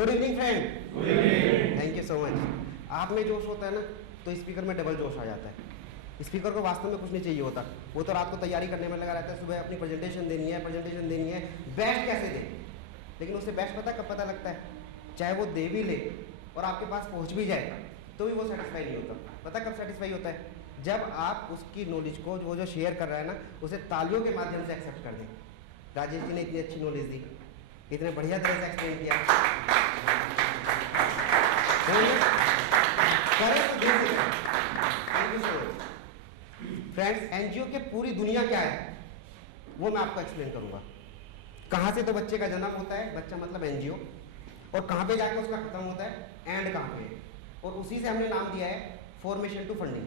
Good evening friend. Good evening. Thank you so much. आप में जोश होता है ना तो स्पीकर में डबल जोश आ जाता है। स्पीकर को वास्तव में कुछ नहीं चाहिए होता, वो तो रात को तैयारी करने में लगा रहता है, सुबह अपनी प्रेजेंटेशन देनी है, बेस्ट कैसे दे। लेकिन उसे बेस्ट पता कब पता लगता है, चाहे वो दे भी ले और आपके पास पहुंच भी जाए तो भी वो सेटिस्फाई नहीं होता। पता कब सेटिस्फाई होता है, जब आप उसकी नॉलेज को वो जो शेयर कर रहा है ना उसे तालियों के माध्यम से एक्सेप्ट कर दें। राजेश जी ने इतनी अच्छी नॉलेज दी, इतने बढ़िया तरह से एक्सप्लेन किया, फ्रेंड्स। एनजीओ के पूरी दुनिया क्या है वो मैं आपको एक्सप्लेन करूंगा। कहाँ से तो बच्चे का जन्म होता है, बच्चा मतलब एनजीओ, और कहाँ पे जाके उसका खत्म होता है, एंड कहाँ पे, और उसी से हमने नाम दिया है फॉर्मेशन टू फंडिंग।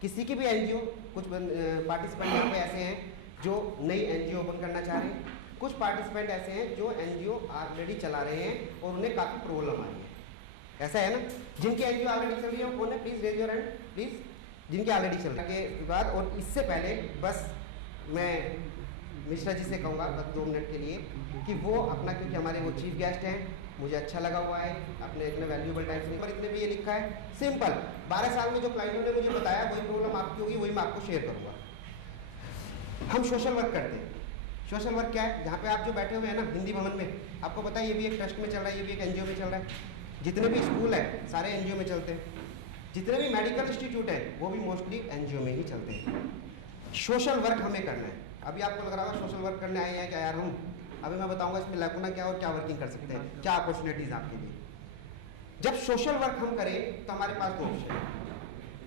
किसी की भी एनजीओ, कुछ पार्टिसिपेंट यहाँ पे ऐसे हैं जो नई एनजीओ ओपन करना चाह रहे हैं, कुछ पार्टिसिपेंट ऐसे हैं जो एनजीओ ऑलरेडी चला रहे हैं और उन्हें काफ़ी प्रॉब्लम आ रही है। ऐसा है ना, जिनकी एनजीओ ऑलरेडी चल रही है कौन है, please raise your hand please, जिनकी ऑलरेडी चल रही है के बाद। और इससे पहले बस मैं मिश्रा जी से कहूँगा बस 2 मिनट के लिए कि वो अपना, क्योंकि हमारे वो चीफ गेस्ट हैं, मुझे अच्छा लगा हुआ है, अपने इतने वैल्यूएबल टाइम से, पर इतने भी ये लिखा है सिंपल 12 साल में जो क्लाइंटों ने मुझे बताया वही प्रॉब्लम आपकी होगी, वही मैं आपको शेयर करूँगा। हम सोशल वर्क करते हैं। सोशल वर्क क्या है, जहाँ पे आप जो बैठे हुए हैं ना हिंदी भवन में, आपको पता है ये भी एक ट्रस्ट में चल रहा है, ये भी एक एनजीओ में चल रहा है, जितने भी स्कूल है सारे एनजीओ में चलते हैं, जितने भी मेडिकल इंस्टीट्यूट है वो भी मोस्टली एनजीओ में ही चलते हैं। सोशल वर्क हमें करना है। अभी आपको लग रहा होगा सोशल वर्क करने आए हैं क्या यार हम, अभी मैं बताऊंगा इसमें लैकुना क्या और क्या वर्किंग कर सकते हैं, क्या अपॉर्चुनिटीज आपके लिए। जब सोशल वर्क हम करें तो हमारे पास 2 ऑप्शन है।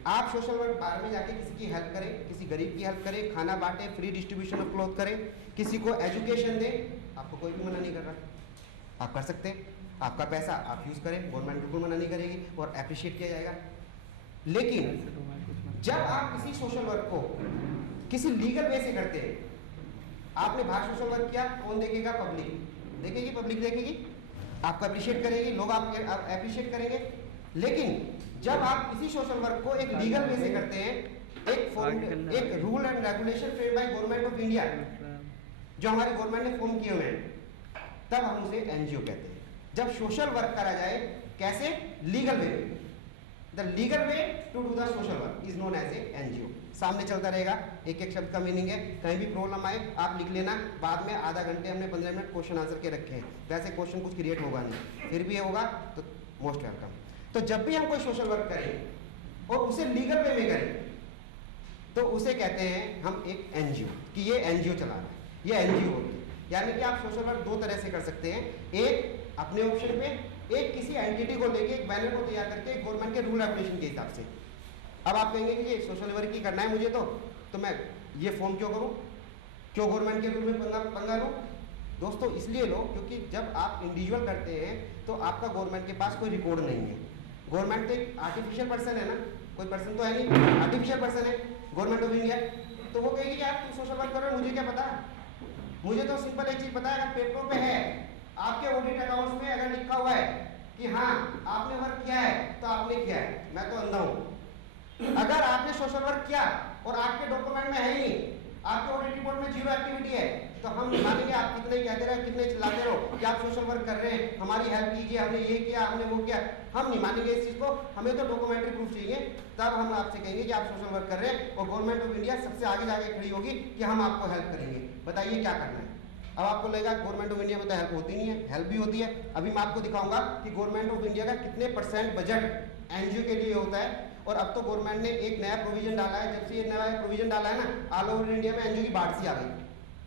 आप सोशल वर्क बाहर में जाके किसी की हेल्प करें, किसी गरीब की हेल्प करें, खाना बांटे, फ्री डिस्ट्रीब्यूशन ऑफ क्लॉथ करें, किसी को एजुकेशन दें, आपको कोई भी मना नहीं कर रहा, आप कर सकते हैं। आपका पैसा आप यूज़ करें, गवर्नमेंट बिल्कुल मना नहीं करेगी और अप्रिशिएट किया जाएगा। लेकिन जब आप किसी सोशल वर्क को किसी लीगल वे से करते हैं, आपने बाहर सोशल वर्क किया, कौन देखेगा, पब्लिक देखेगी, पब्लिक देखेगी, आपको अप्रिशिएट करेगी, लोग आप अप्रिशिएट करेंगे। लेकिन जब आप किसी सोशल वर्क को एक लीगल वे से करते हैं, एक rule and regulation frame by government of India जो हमारी गवर्नमेंट ने फॉर्म किए हुए हैं, तब हम उसे एनजीओ कहते हैं। जब सोशल वर्क करा जाए कैसे, legal way, the legal way to do the social work is known as a NGO. सामने चलता रहेगा, एक एक शब्द का मीनिंग है, कहीं भी प्रॉब्लम आए आप लिख लेना, बाद में आधा घंटे हमने 15 मिनट क्वेश्चन आंसर के रखे हैं, वैसे क्वेश्चन कुछ क्रिएट होगा नहीं, फिर भी ये होगा तो मोस्ट वेलकम। तो जब भी हम कोई सोशल वर्क करें और उसे लीगल वे में करें तो उसे कहते हैं हम एक एनजीओ, कि ये एनजीओ चला रहा है, ये एनजीओ होती है। यानी कि आप सोशल वर्क 2 तरह से कर सकते हैं, एक अपने ऑप्शन पे, एक किसी एंटिटी को लेके एक बैनर को तैयार करके गवर्नमेंट के रूल रेगुलेशन के हिसाब से। अब आप कहेंगे कि ये सोशल वर्क ही करना है मुझे तो मैं ये फॉर्म क्यों करूं, क्यों गवर्नमेंट के रूल में पंगा लूं। दोस्तों इसलिए लो क्योंकि जब आप इंडिविजुअल करते हैं तो आपका गवर्नमेंट के पास कोई रिकॉर्ड नहीं है। गवर्नमेंट तो एक आर्टिफिशियल पर्सन है ना, कोई पर्सन तो है नहीं, आर्टिफिशियल पर्सन है गवर्नमेंट ऑफ इंडिया। तो वो कहेगी कि आप सोशल वर्क कर रहे हो, मुझे क्या पता, मुझे तो सिंपल एक चीज पता है, अगर पेपरों पे है, आपके ऑडिट अकाउंट्स में अगर लिखा हुआ है कि हाँ आपने वर्क किया है तो आपने किया है, मैं तो अंधा हूं। अगर आपने सोशल वर्क किया और आपके डॉक्यूमेंट में है ही नहीं, आपके ऑडिट रिपोर्ट में 0 एक्टिविटी है, तो हम मानेंगे आप कितने कहते रहे, कितने चिल्लाते रहो कि आप सोशल वर्क कर रहे हैं, हमारी हेल्प कीजिए, हमने ये किया, हमने वो किया, हम नहीं मानेंगे इस चीज को। हमें तो डॉक्यूमेंट्री प्रूफ चाहिए, तब हम आपसे कहेंगे कि आप सोशल वर्क कर रहे हैं और गवर्नमेंट ऑफ इंडिया सबसे आगे जाके खड़ी होगी कि हम आपको हेल्प करेंगे, बताइए क्या करना है। अब आपको लगेगा गवर्नमेंट ऑफ इंडिया में तो हेल्प होती नहीं है, हेल्प भी होती है। अभी मैं आपको दिखाऊंगा कि गवर्नमेंट ऑफ इंडिया का कितने % बजट एनजीओ के लिए होता है। और अब तो गवर्नमेंट ने एक नया प्रोविजन डाला है, जब से ये नया प्रोविजन डाला है ना, ऑल ओवर इंडिया में एनजीओ की बाढ़ सी आ गई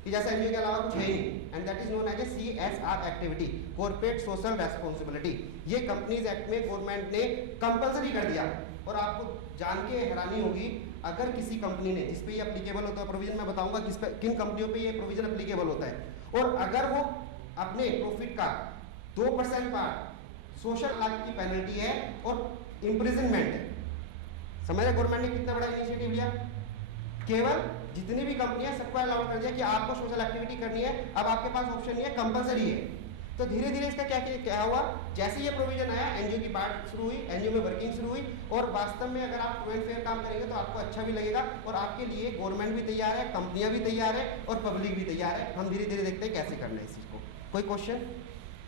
कि जैसे एनजीओ के अलावा कुछ है ही नहीं, and that is known as a CSR activity, corporate social responsibility. ये कंपनीज एक्ट में गवर्नमेंट ने कंपलसरी कर दिया। और आपको जान के हैरानी होगी, अगर किसी कंपनी ने, जिस पे ये एप्लीकेबल होता है प्रोविजन, मैं बताऊंगा किस पे, किन कंपनियों पे ये प्रोविजन एप्लीकेबल होता है, और अगर वो अपने प्रॉफिट का 2% पार्ट सोशल लाभ की पेनल्टी है और इम्प्रिजनमेंट है। समझ रहे गवर्नमेंट ने कितना बड़ा इनिशिएटिव लिया, केवल जितनी भी कंपनियां सबको अलाउड कर दिया कि आपको सोशल एक्टिविटी करनी है, अब आपके पास ऑप्शन नहीं है, कंपलसरी है। तो धीरे धीरे इसका क्या हुआ, जैसे ये प्रोविजन आया एनजीओ की बात शुरू हुई, एनजीओ में वर्किंग शुरू हुई, और वास्तव में अगर आप ट्रू एंड फेयर काम करेंगे तो आपको अच्छा भी लगेगा और आपके लिए गवर्नमेंट भी तैयार है, कंपनियां भी तैयार है और पब्लिक भी तैयार है। हम धीरे धीरे देखते हैं कैसे करना है इस चीज़ को। कोई क्वेश्चन,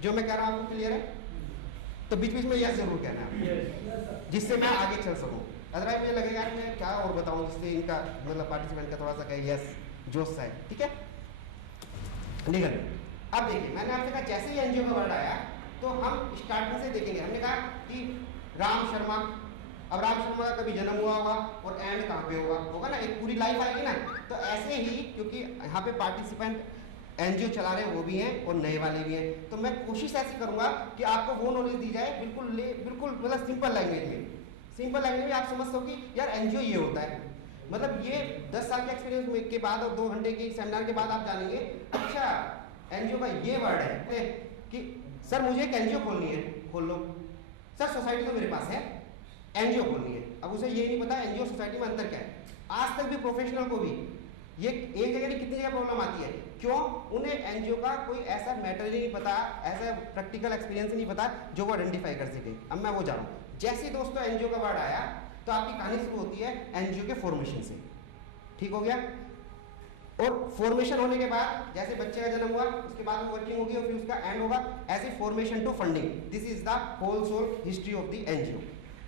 जो मैं कह रहा हूँ आपको क्लियर है? तो बीच बीच में यस जरूर कहना है जिससे मैं आगे चल सकूं। अदरवाइज मुझे लगेगा कि मैं क्या और बताऊं जिससे इनका मतलब पार्टिसिपेंट का थोड़ा सा कहे यस जोश सा है। ठीक है, लीगल। अब देखिए मैंने आपसे कहा जैसे ही एनजीओ का वर्ड आया तो हम स्टार्टिंग से देखेंगे। हमने कहा कि राम शर्मा, अब राम शर्मा का कभी जन्म हुआ होगा और एंड कहाँ पे होगा ना, एक पूरी लाइफ आएगी ना। तो ऐसे ही क्योंकि यहाँ पे पार्टिसिपेंट एनजीओ चला रहे हैं वो भी हैं और नए वाले भी हैं, तो मैं कोशिश ऐसी करूंगा कि आपको वो नॉलेज दी जाए बिल्कुल मतलब सिंपल लैंग्वेज में। सिंपल लैंग्वेज में आप समझ सको कि यार एनजीओ ये होता है। मतलब ये 10 साल के एक्सपीरियंस के बाद और 2 घंटे के सेमिनार के बाद आप जानेंगे अच्छा एनजीओ का ये वर्ड है कि सर मुझे एक एनजीओ खोलनी है, खोल लो। सर सोसाइटी तो मेरे पास है, एनजीओ खोलनी है। अब उसे ये नहीं पता एनजीओ सोसाइटी में अंतर क्या है। आज तक भी प्रोफेशनल को भी ये एक जगह नहीं कितनी जगह प्रॉब्लम आती है। क्यों? उन्हें एनजीओ का कोई ऐसा मैटर ही नहीं पता, ऐसा प्रैक्टिकल एक्सपीरियंस नहीं पता जो वो आइडेंटिफाई कर सके। अब मैं वो जा रहा हूँ। जैसे ही दोस्तों एनजीओ का वर्ड आया तो आपकी कहानी शुरू होती है एनजीओ के फॉर्मेशन से। ठीक हो गया? और फॉर्मेशन होने के बाद जैसे बच्चे का जन्म हुआ उसके बाद वो वर्किंग होगी और फिर उसका एंड होगा। ऐसे formation to funding, this is the whole soul history of the NGO.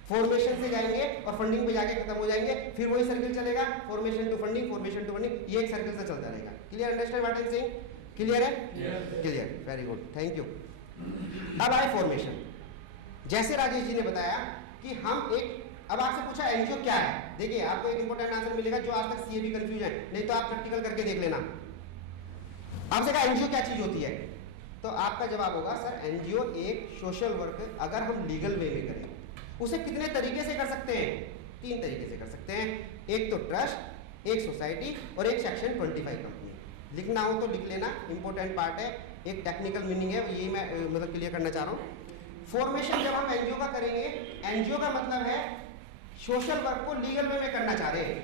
Formation से जाएंगे और फंडिंग पे जाके खत्म हो जाएंगे, फिर वही सर्किल चलेगा, formation to funding, formation to funding, ये एक सर्किल से चलता रहेगा। Clear? Understand what I am saying? Clear है? Clear, very good, thank you. अब आए फॉर्मेशन। जैसे राजेश जी ने बताया कि हम एक, अब आपसे पूछा एनजीओ क्या है। देखिए आपको एक इंपॉर्टेंट आंसर मिलेगा जो आज तक सीए भी कंफ्यूज है, नहीं तो आप प्रैक्टिकल करके देख लेना। आपसे कहा एनजीओ क्या चीज होती है, तो आपका जवाब होगा सर एनजीओ एक सोशल वर्क अगर हम लीगल वे में करें उसे कितने तरीके से कर सकते हैं? 3 तरीके से कर सकते हैं। एक तो ट्रस्ट, एक सोसाइटी और एक सेक्शन 25 कंपनी। लिखना हो तो लिख लेना, इंपॉर्टेंट पार्ट है, एक टेक्निकल मीनिंग है, यही मैं मतलब क्लियर करना चाह रहा हूँ। फॉर्मेशन जब हम एनजीओ का करेंगे, एनजीओ का मतलब है सोशल वर्क को लीगल वे में करना चाह रहे हैं,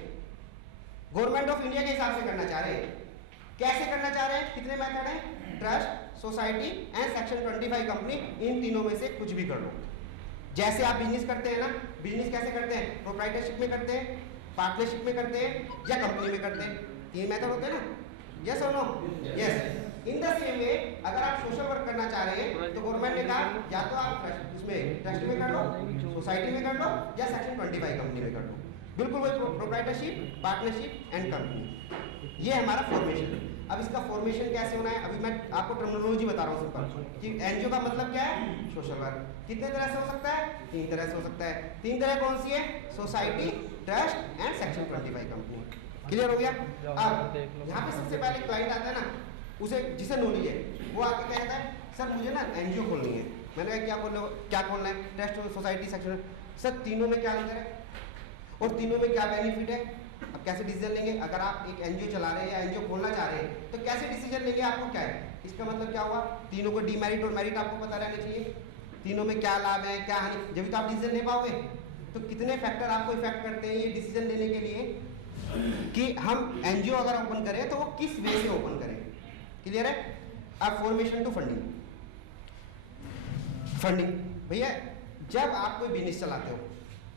गवर्नमेंट ऑफ इंडिया के हिसाब से करना चाह रहे हैं। कैसे करना चाह रहे हैं? कितने मेथड हैं? Trust, society and section 25 company, इन तीनों में से कुछ भी कर लो। जैसे आप बिजनेस करते हैं ना, बिजनेस कैसे करते हैं? प्रोप्राइटरशिप में करते हैं, पार्टनरशिप में करते हैं या कंपनी में करते हैं। 3 मेथड होते हैं ना, यस और no? Yes. In the same way अगर आप सोशल वर्क करना चाह रहे हैं तो गवर्नमेंट ने कहा या तो आप उसमें ट्रस्ट में कर लो, सोसाइटी में कर लो या सेक्शन 25 कंपनी में कर लो। बिल्कुल वही प्रोप्राइटरशिप, पार्टनरशिप एंड कंपनी, ये हमारा फॉर्मेशन। अब इसका फॉर्मेशन कैसे होना है, अभी मैं आपको टर्मिनोलॉजी बता रहा हूँ सिंपल कि एनजीओ का मतलब क्या है? Social work. कितने तरह से हो सकता है? 3 तरह से हो सकता है। 3 तरह कौन सी है? Society, trust and section 25 company. Clear हो गया? अब यहाँ पे सबसे पहले क्लाइंट आता है ना, उसे जिसे नॉलेज है वो आके कहता है सर मुझे ना एनजीओ खोलनी है। मैंने कहा क्या खोलना है? Trust, society, section. सर तीनों में क्या अंतर है और तीनों में क्या बेनिफिट है? अब कैसे डिसीजन लेंगे? अगर आप एक एनजीओ चला रहे हैं या एनजीओ खोलना चाह रहे हैं तो कैसे डिसीजन लेंगे? आपको क्या है इसका मतलब क्या हुआ? तीनों को डीमेरिट और मेरिट आपको पता रहना चाहिए। तीनों में क्या लाभ है, क्या हानि, जब तो आप डिसीजन ले पाओगे। तो कितने फैक्टर आपको इफेक्ट करते हैं ये डिसीजन लेने के लिए कि हम एनजीओ अगर ओपन करें तो वो किस वे से ओपन करें। क्लियर है? अब फॉर्मेशन टू फंडिंग। फंडिंग भैया जब आप कोई बिजनेस चलाते हो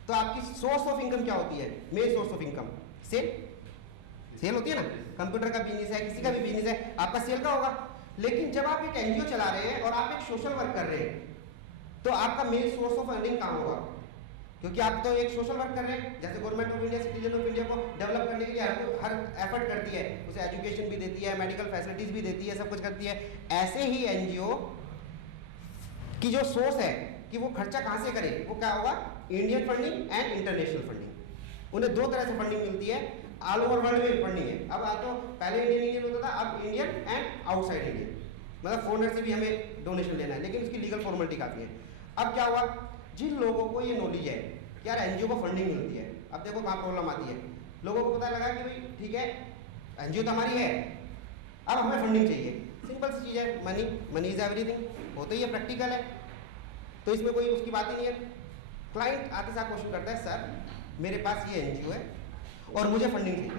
तो आपकी सोर्स ऑफ इनकम क्या होती है? Main source of income sale होती है ना। कंप्यूटर का बिजनेस है, किसी का भी बिजनेस है, आपका सेल का होगा। लेकिन जब आप एक एनजीओ चला रहे हैं और आप एक सोशल वर्क कर रहे हैं तो आपका मेन सोर्स ऑफ अर्निंग कहाँ होगा? क्योंकि आप तो एक सोशल वर्क कर रहे हैं। जैसे government of India citizen of India को डेवलप करने के लिए हर एफर्ट करती है, उसे एजुकेशन भी देती है, मेडिकल फैसिलिटीज भी देती है, सब कुछ करती है। ऐसे ही एनजीओ की जो सोर्स है कि वो खर्चा कहाँ से करे, वो क्या होगा? Indian funding and international funding. उन्हें 2 तरह से फंडिंग मिलती है, ऑल ओवर वर्ल्ड में फंडिंग है। अब तो पहले इंडियन होता था, अब इंडियन एंड आउटसाइड इंडियन, मतलब फॉरेनर से भी हमें डोनेशन लेना है लेकिन उसकी लीगल फॉर्मेलिटी काफी है। अब क्या हुआ? जिन लोगों को ये नॉलेज है कि यार एनजीओ को फंडिंग मिलती है, अब देखो कहाँ प्रॉब्लम आती है। लोगों को पता लगा कि भाई ठीक है एनजीओ तो हमारी है, अब हमें फंडिंग चाहिए। सिंपल सी चीज़ है, मनी इज एवरीथिंग, होता ही है, प्रैक्टिकल है, तो इसमें कोई उसकी बात ही नहीं है। क्लाइंट आते साथ क्वेश्चन करता है सर मेरे पास ये एनजीओ है और मुझे फंडिंग चाहिए।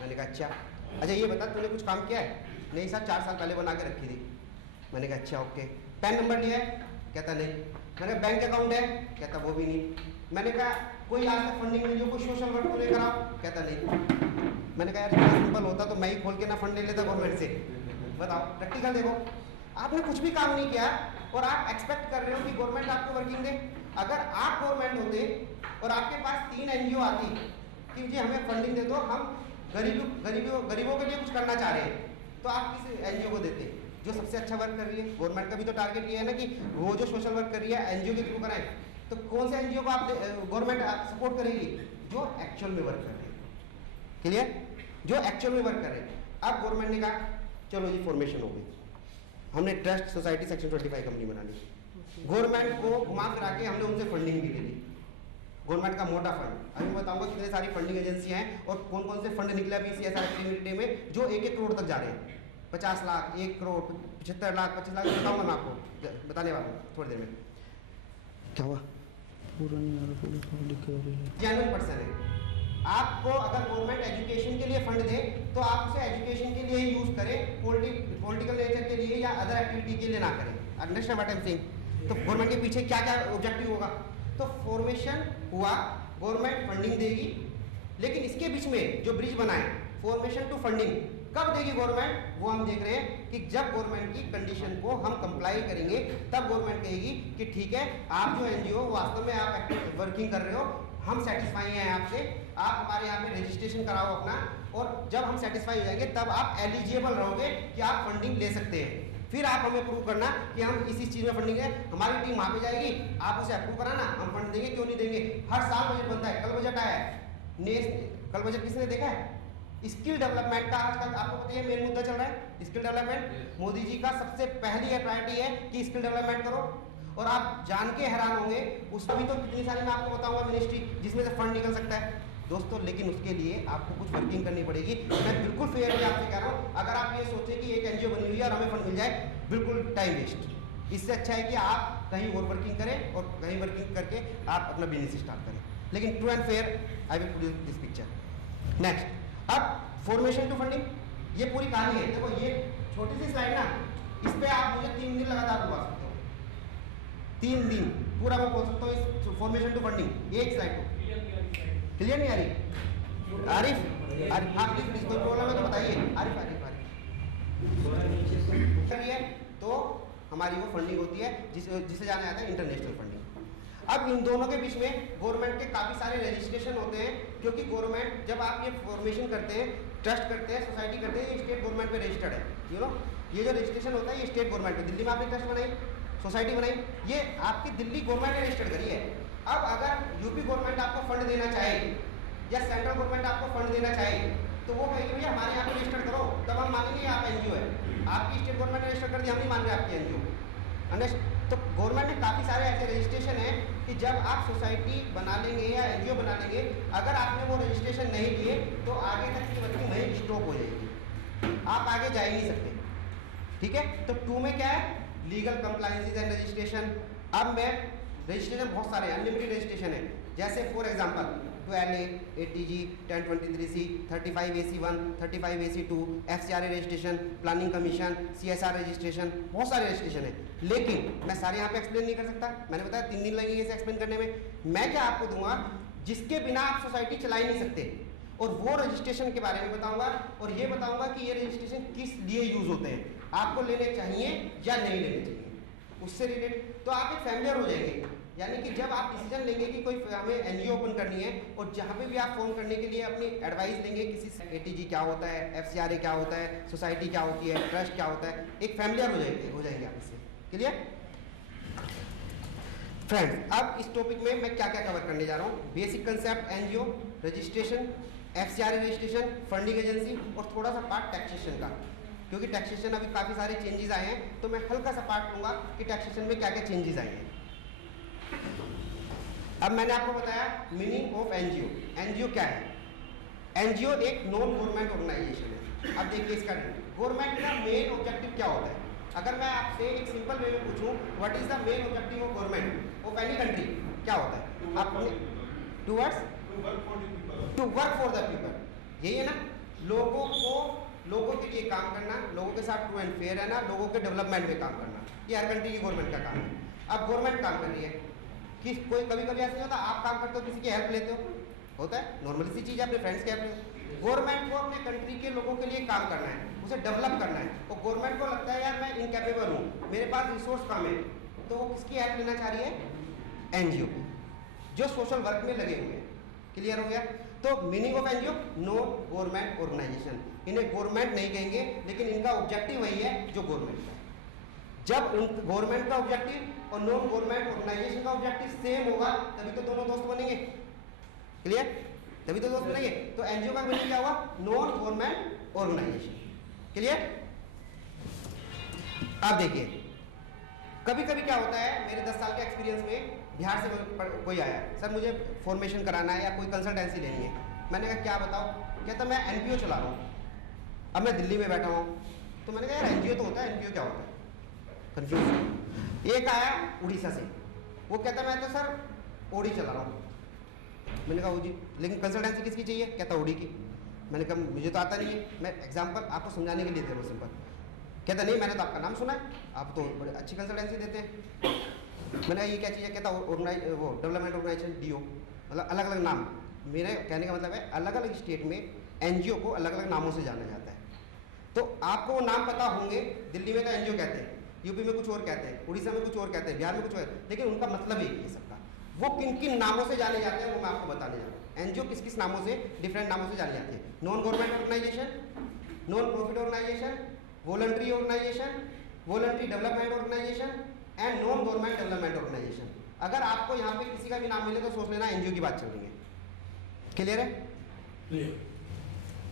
मैंने कहा अच्छा ये बता तूने कुछ काम किया है? नहीं सर 4 साल पहले बना के रखी थी। मैंने कहा अच्छा ओके, पैन नंबर लिया है? कहता नहीं। मैंने कहा बैंक अकाउंट है? कहता वो भी नहीं। मैंने कहा कोई आज तक फंडिंग मिली हो, कोई सोशल वर्क तूने करा? कहता नहीं। मैंने कहा यार इतना सिंपल होता तो मैं ही खोल के ना फंड ले लेता गवर्नमेंट से। बताओ प्रैक्टिकल देखो। आपने कुछ भी काम नहीं किया और आप एक्सपेक्ट कर रहे हो कि गवर्नमेंट आपको वर्किंग दे। अगर आप गवर्नमेंट होते और आपके पास 3 NGO आती कि जी हमें फंडिंग दे दो, हम गरीबों के लिए कुछ करना चाह रहे हैं, तो आप किस NGO को देते जो सबसे अच्छा वर्क कर रही है? गवर्नमेंट का भी तो टारगेट ये है ना कि वो जो सोशल वर्क कर रही है NGO के थ्रू कराएं। तो कौन से NGO को आप गवर्नमेंट सपोर्ट करेगी? जो एक्चुअल में वर्क कर रही है। क्लियर? जो एक्चुअल में वर्क कर रहे हैं। अब गवर्नमेंट ने कहा चलो जी फॉर्मेशन हो गई, हमने ट्रस्ट सोसाइटी सेक्शन 25 कंपनी बना ली, गवर्नमेंट को घुमा फिरा के हमने उनसे फंडिंग भी ले ली। गवर्नमेंट का मोटा फंड, अभी मैं बताऊंगा कितने सारी फंडिंग एजेंसियां हैं और कौन कौन से फंड निकले अभी CSR एक्टिविटी में जो 1-1 करोड़ तक जा रहे हैं। 50 लाख, 1 करोड़, 75 लाख, 25 लाख बताऊंगा मैं आपको, बताने वाला हूँ थोड़ी देर में। क्या हुआ? जेन्युइन पर्सन है। आपको अगर गवर्नमेंट एजुकेशन के लिए फंड दे तो आप उसे एजुकेशन के लिए ही यूज करें, पॉलिटिकल नेचर के लिए या अदर एक्टिविटी के लिए ना करें। Understand what I am saying? तो गवर्नमेंट के पीछे क्या क्या ऑब्जेक्टिव होगा? तो फॉर्मेशन हुआ, गवर्नमेंट फंडिंग देगी, लेकिन इसके बीच में जो ब्रिज बनाए फॉर्मेशन टू फंडिंग कब देगी गवर्नमेंट? वो हम देख रहे हैं कि जब गवर्नमेंट की कंडीशन को हम कंप्लाई करेंगे तब गवर्नमेंट कहेगी कि ठीक है, आप जो NGO वास्तव में आप वर्किंग कर रहे हो, हम सेटिस्फाई हैं आपसे, आप हमारे यहाँ पे रजिस्ट्रेशन कराओ अपना, और जब हम सेटिस्फाई हो जाएंगे तब आप एलिजिबल रहोगे कि आप फंडिंग ले सकते हैं। फिर आप हमें प्रूव करना कि हम इसी चीज़ में फंडिंग है, हमारी टीम वहाँ पे जाएगी, आप उसे अप्रूव कराना, हम फंड देंगे, क्यों नहीं देंगे। हर साल बजट बनता है, कल बजट आया है, कल बजट किसने देखा है? स्किल डेवलपमेंट का आजकल आपको पता है मेन मुद्दा चल रहा है, स्किल डेवलपमेंट। मोदी जी का सबसे पहली प्रायोरिटी है कि स्किल डेवलपमेंट करो, और आप जान के हैरान होंगे उसमें भी तो कितनी सारी मैं आपको बताऊंगा मिनिस्ट्री जिसमें से फंड निकल सकता है दोस्तों, लेकिन उसके लिए आपको कुछ वर्किंग करनी पड़ेगी। मैं बिल्कुल फेयरली आपसे कह रहा हूँ, अगर आप ये सोचें कि एक NGO बनी हुई है और हमें फंड मिल जाए, बिल्कुल टाइम वेस्ट। इससे अच्छा है कि आप कहीं और वर्किंग करें और कहीं वर्किंग करके आप अपना बिजनेस स्टार्ट करें। लेकिन true and fair I will put this picture. Next, अब फॉर्मेशन टू फंडिंग, ये पूरी कहानी है। देखो ये छोटी सी स्लाइड ना, इस पे आप मुझे 3 दिन लगातार बुला सकते हो, 3 दिन पूरा मैं बोल सकता हूँ इस फॉर्मेशन टू फंडिंग एक स्लाइड को। क्लियर नहीं आ रही? आरिफ हाँ प्लीज कोई प्रॉब्लम है तो बताइए। आरिफ करिए तो हमारी वो फंडिंग होती है जिसे जाना जाता है इंटरनेशनल फंडिंग। अब इन दोनों के बीच में गवर्नमेंट के काफ़ी सारे रजिस्ट्रेशन होते हैं, क्योंकि गवर्नमेंट जब आप ये फॉर्मेशन करते हैं, ट्रस्ट करते हैं, सोसाइटी करते हैं, ये स्टेट गवर्नमेंट पे रजिस्टर्ड है। यू नो, ये जो रजिस्ट्रेशन होता है ये स्टेट गवर्नमेंट पे, दिल्ली में आपने ट्रस्ट बनाई, सोसाइटी बनाई, ये आपकी दिल्ली गवर्नमेंट ने रजिस्टर्ड करी है। अब अगर यूपी गवर्नमेंट आपको फंड देना चाहे या सेंट्रल गवर्नमेंट आपको फंड देना चाहे तो वो कहेगी भैया हमारे यहाँ पे रजिस्टर करो, तब हम मानेंगे आप NGO है। आपकी स्टेट गवर्नमेंट ने रजिस्टर कर दिया, हम नहीं मान रहे आपकी NGO। तो गवर्नमेंट ने काफ़ी सारे ऐसे रजिस्ट्रेशन हैं कि जब आप सोसाइटी बना लेंगे या NGO बना लेंगे, अगर आपने वो रजिस्ट्रेशन नहीं लिए तो आगे तक की वर्किंग वहीं स्टॉप हो जाएगी, आप आगे जा ही नहीं सकते। ठीक है, तो 2 में क्या है? Legal compliances and registration. अब मैं रजिस्ट्रेशन बहुत सारे अनलिमिटेड रजिस्ट्रेशन है, जैसे for example 12A, ATG, 1023C, 35AC1, 35AC2, FCRA registration, planning commission, CSR registration, बहुत सारे रजिस्ट्रेशन है। लेकिन मैं सारे यहाँ पे एक्सप्लेन नहीं कर सकता, मैंने बताया 3 दिन लगेंगे इसे एक्सप्लेन करने में। मैं क्या आपको दूंगा जिसके बिना आप सोसाइटी चला ही नहीं सकते, और वो रजिस्ट्रेशन के बारे में बताऊंगा, और ये बताऊंगा कि ये रजिस्ट्रेशन किस लिए यूज होते हैं, आपको लेने चाहिए या नहीं लेने चाहिए, उससे रिलेटेड तो आप एक फैमिलियर हो जाएंगे। यानी कि जब आप डिसीजन लेंगे कि कोई हमें NGO ओपन करनी है, और जहाँ पे भी आप फोन करने के लिए अपनी एडवाइस लेंगे किसी से, ATG क्या होता है, FCRA क्या होता है, सोसाइटी क्या होती है, ट्रस्ट क्या होता है, एक फैमिलियर हो जाएंगे आप इससे। Clear friends? अब इस टॉपिक में मैं क्या क्या कवर करने जा रहा हूँ? Basic concept NGO, registration, FCRA registration, funding agency, और थोड़ा सा पार्ट टैक्सेशन का, क्योंकि टैक्सेशन अभी काफ़ी सारे चेंजेस आए हैं, तो मैं हल्का सा पार्ट लूँगा कि टैक्सेशन में क्या क्या चेंजेस आए हैं। अब मैंने आपको बताया मीनिंग ऑफ NGO। NGO क्या है? NGO एक नॉन गवर्नमेंट ऑर्गेनाइजेशन है। अब देखिए इसका गवर्नमेंट का मेन ऑब्जेक्टिव क्या होता है। अगर मैं आपसे एक सिंपल वे में पूछूं what is the main objective of government of any country, क्या होता है? आपने to work for the people, यही है ना, लोगों के लिए काम करना, लोगों के साथ ट्रू एंड फेयर रहना, लोगों के डेवलपमेंट में काम करना, ये हर कंट्री की गवर्नमेंट का काम है। अब गवर्नमेंट काम कर रही है कि कोई कभी कभी ऐसा नहीं होता आप काम करते हो किसी की हेल्प लेते हो, होता है, नॉर्मली सी चीज़ है, अपने फ्रेंड्स के अपने। गवर्नमेंट को अपने कंट्री के लोगों के लिए काम करना है, उसे डेवलप करना है, और गवर्नमेंट को लगता है यार मैं इनकैपेबल हूँ, मेरे पास रिसोर्स कम है, तो वो किसकी हेल्प लेना चाह रही है? एनजीओ की, जो सोशल वर्क में लगे हुए हैं। क्लियर हो गया? तो meaning of NGO, no government organisation. इन्हें गवर्नमेंट नहीं कहेंगे, लेकिन इनका ऑब्जेक्टिव वही है जो गवर्नमेंट का है। जब गवर्नमेंट का ऑब्जेक्टिव और नॉन गवर्नमेंट ऑर्गेनाइजेशन का ऑब्जेक्टिव सेम होगा, तभी तो दोनों दोस्त बनेंगे। क्लियर? तभी तो दोस्त बनेंगे। तो एनजीओ का मीनिंग क्या हुआ? Non government organisation. क्लियर? अब देखिए, कभी कभी क्या होता है, मेरे 10 साल के एक्सपीरियंस में बिहार से कोई आया, सर मुझे फॉर्मेशन कराना है या कोई कंसल्टेंसी लेनी है। मैंने कहा क्या बताओ? कहता मैं एनपीओ चला रहा हूँ, अब मैं दिल्ली में बैठा हूँ। तो मैंने कहा यार एनजीओ तो होता है, एनपीओ क्या होता है? कंफ्यूज। एक आया उड़ीसा से, वो कहता मैं तो सर ओडी चला रहा हूँ। मैंने कहा जी, लेकिन कंसल्टेंसी किसकी चाहिए? कहता ओडी की। मैंने कहा मुझे तो आता नहीं है, मैं एग्जाम्पल आपको समझाने के लिए दे रहा हूँ सिंपल। कहता नहीं मैंने तो आपका नाम सुना है, आप तो बड़े अच्छी कंसल्टेंसी देते हैं। मैंने कहा ये क्या चीज़ है? कहता वो डेवलपमेंट ऑर्गेनाइजेशन, डीओ, मतलब अलग अलग नाम। मेरे कहने का मतलब है अलग अलग स्टेट में एनजीओ को अलग अलग नामों से जाना जाता है। तो आपको वो नाम पता होंगे, दिल्ली में तो एनजीओ कहते हैं, यूपी में कुछ और कहते हैं, उड़ीसा में कुछ और कहते हैं, बिहार में कुछ और, लेकिन उनका मतलब एक ही है सबका। वो किन किन नामों से जाने जाते हैं वो मैं आपको बताने जा रहा हूँ। एनजीओ किस किस नामों से, डिफरेंट नामों से जानी जाती है। Non government organisation, non profit organisation, voluntary organisation, voluntary development organisation and non government development organisation. अगर आपको यहाँ पे किसी का भी नाम मिले तो सोच लेना एनजीओ की बात चल रही है। क्लियर है?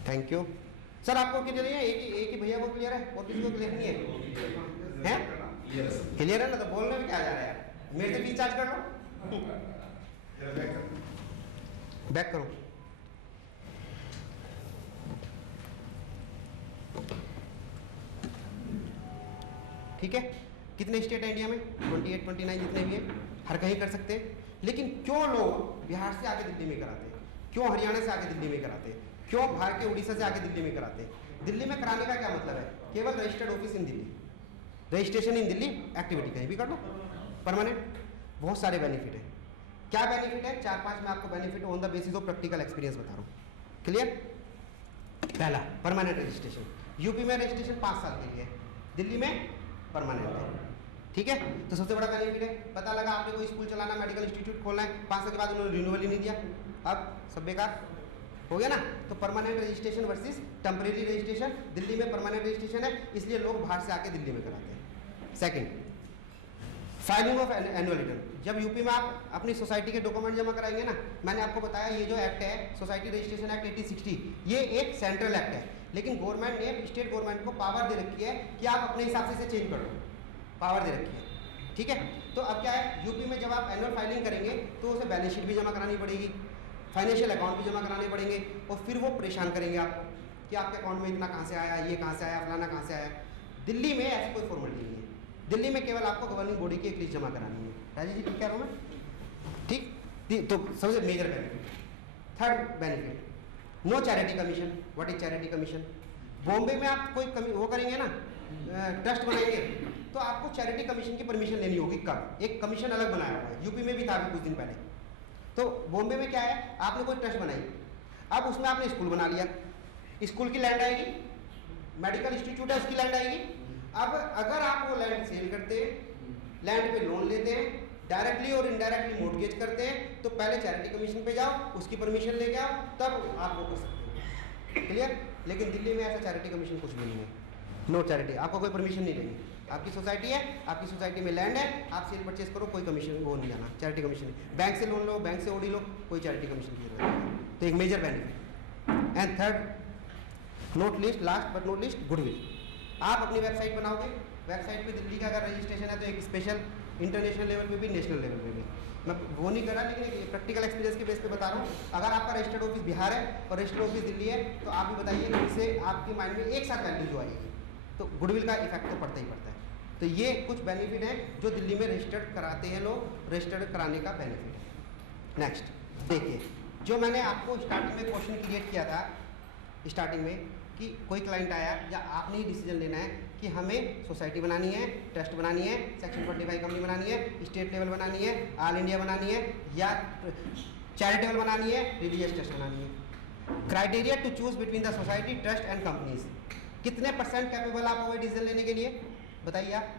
Thank you sir. आपको क्लियर है? एक ही भैया को क्लियर है और किसी को क्लियर नहीं है? क्लियर है ना? तो बोलने में क्या जा रहा है? मेरे से फीस चार्ज कर लो। बैक करो। ठीक है? कितने स्टेट है इंडिया में? 28, 29 जितने भी हैं, हर कहीं कर सकते हैं। लेकिन क्यों लोग बिहार से आके दिल्ली में कराते हैं? क्यों हरियाणा से आके दिल्ली में कराते हैं? क्यों बाहर के उड़ीसा से आके दिल्ली में कराते हैं? दिल्ली में कराने का क्या मतलब है? केवल registered office in Delhi, registration in Delhi, activity कहीं भी कर लो, परमानेंट। बहुत सारे बेनिफिट है। क्या बेनिफिट है? 4-5 मैं आपको benefit on the basis of practical experience बता रहा हूँ। क्लियर? पहला, परमानेंट रजिस्ट्रेशन। यूपी में रजिस्ट्रेशन 5 साल के लिए, दिल्ली में परमानेंट है। ठीक है? तो सबसे बड़ा बेनिफिट है। पता लगा आपने कोई स्कूल चलाना, मेडिकल इंस्टीट्यूट खोलना है, 5 साल के बाद उन्होंने रिन्यूअल ही नहीं दिया, अब सब बेकार हो गया ना। तो permanent registration versus temporary registration. Delhi में परमानेंट रजिस्ट्रेशन है, इसलिए लोग बाहर से आके दिल्ली में कराते हैं। Second, filing of annual return. जब यूपी में आप अपनी सोसाइटी के डॉक्यूमेंट जमा कराएंगे ना, मैंने आपको बताया ये जो एक्ट है, सोसाइटी रजिस्ट्रेशन एक्ट 1860, ये एक सेंट्रल एक्ट है, लेकिन गवर्नमेंट ने स्टेट गवर्नमेंट को पावर दे रखी है कि आप अपने हिसाब से इसे चेंज कर लो, पावर दे रखी है। ठीक है? तो अब क्या है, यूपी में जब आप एनुअल फाइलिंग करेंगे तो उसे बैलेंस शीट भी जमा करानी पड़ेगी, फाइनेंशियल अकाउंट भी जमा कराने पड़ेंगे, और फिर वो परेशान करेंगे आपको कि आपके अकाउंट में इतना कहाँ से आया, ये कहाँ से आया, फलाना कहाँ से आया। दिल्ली में ऐसी कोई फॉर्मेलिटी नहीं है। दिल्ली में केवल आपको गवर्निंग बॉडी की एक लिस्ट जमा करानी है। राजीव जी ठीक कह रहा हूँ मैं? ठीक? तो सबसे major benefit. Third benefit, no charity commission. What is charity commission? Bombay में आप कोई वो करेंगे ना, ट्रस्ट बनाएंगे, तो आपको चैरिटी कमीशन की परमिशन लेनी होगी। कब? एक कमीशन अलग बनाया हुआ है, यूपी में भी था अभी कुछ दिन पहले। तो बॉम्बे में क्या है, आपने कोई ट्रस्ट बनाई, अब उसमें आपने स्कूल बना लिया, स्कूल की लैंड आएगी, मेडिकल इंस्टीट्यूट है उसकी लैंड आएगी। अब अगर आप वो लैंड सेल करते हैं, लैंड पे लोन लेते हैं, डायरेक्टली और इनडायरेक्टली मॉर्गेज करते हैं, तो पहले चैरिटी कमीशन पे जाओ, उसकी परमिशन लेके आओ, तब आप वो कर सकते हैं। क्लियर? लेकिन दिल्ली में ऐसा चैरिटी कमीशन कुछ भी नहीं है, नो चैरिटी। आपको कोई परमिशन नहीं लेनी, आपकी सोसाइटी है, आपकी सोसाइटी में लैंड है, आप सेल परचेज करो, कोई कमीशन वो नहीं जाना, चैरिटी कमीशन नहीं। बैंक से लोन लो, बैंक से ओडी लो, कोई चैरिटी कमीशन की जरूरत नहीं। तो एक major benefit. And third, not list, last but not list, goodwill. आप अपनी वेबसाइट बनाओगे, वेबसाइट पे दिल्ली का अगर रजिस्ट्रेशन है तो एक स्पेशल, इंटरनेशनल लेवल पे भी, नेशनल लेवल पे भी। मैं वो नहीं कर रहा, लेकिन एक प्रैक्टिकल एक्सपीरियंस के बेस पे बता रहा हूँ। अगर आपका रजिस्टर्ड ऑफिस बिहार है और रजिस्टर्ड ऑफिस दिल्ली है, तो आप भी बताइए कि इससे आपके माइंड में एक साथ वैल्यू जो आएगी, तो गुडविल का इफेक्ट तो पड़ता ही पड़ता है। तो ये कुछ बेनिफिट हैं जो दिल्ली में रजिस्टर्ड कराते हैं लोग, रजिस्टर्ड कराने का बेनिफिट है। नेक्स्ट देखिए, जो मैंने आपको स्टार्टिंग में क्वेश्चन क्रिएट किया था, स्टार्टिंग में, कि कोई क्लाइंट आया या आपने ही डिसीजन लेना है कि हमें सोसाइटी बनानी है, ट्रस्ट बनानी है, सेक्शन 45 कंपनी बनानी है, स्टेट लेवल बनानी है, ऑल इंडिया बनानी है, या चैरिटेबल बनानी है, रिलीजियस ट्रस्ट बनानी है। Criteria to choose between the society, trust and companies, कितने % कैपेबल आप हो डिसीजन लेने के लिए बताइए आप।